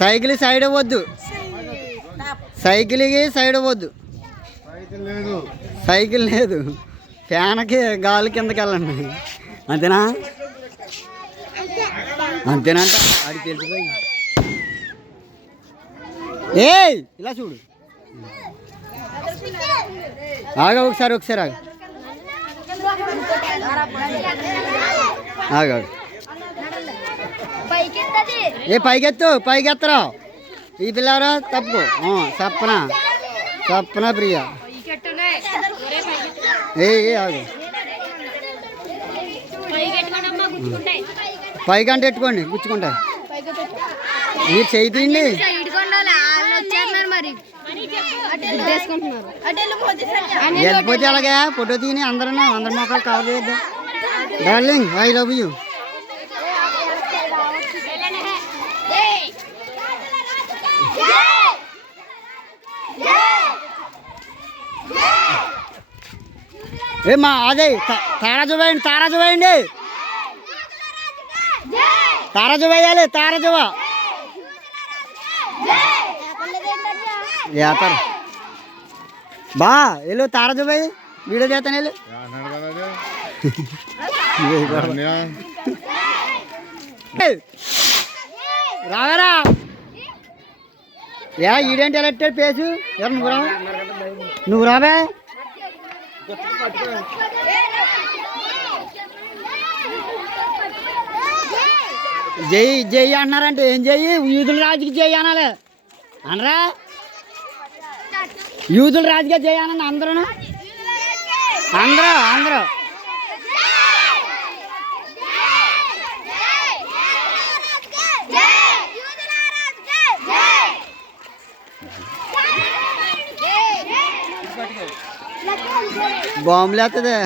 Cycle side అవ్వద్దు, సైకిల్కి side అవ్వద్దు. సైకిల్ లేదు, ఫ్యాన్కి గాలి కిందకి వెళ్ళండి. అంతేనా? అంతేనంట. అది తెలిసిపోయి ఏ ఇలా చూడు. ఆగా ఒకసారి ఆగు. ఆగాడు. ఏ పైకి ఎత్తరా ఈ పిల్లారా. తప్పు సప్పన ప్రియా. ఏ ఆగు. పైకి అంటే ఎట్టుకోండి, గుచ్చుకుంటారు. మీరు చేయి తీయండి. వెళ్ళిపోతే అలాగే ఫోటో తీని అందరి మొక్కలు కావలేదు. Darling I love you. ఏమా అదే తారాజు వేయండి, తారాజు వేయాలి. తారాజువా ఏతారు బా వెళ్ళు. తారాజు వేయి, వీడియో చేస్తాను వెళ్ళు. రావరా ఈడేంటి ఎలా ఎట్టాడు పేసు. నువ్వు రావే. జై అంటున్నారంటే ఏం చెయ్యి? యూదుల రాజుకి జై అనాలి అనరా? యూదుల రాజుగా జై అనండి అందరూ. బాంబులు వేస్తుంది.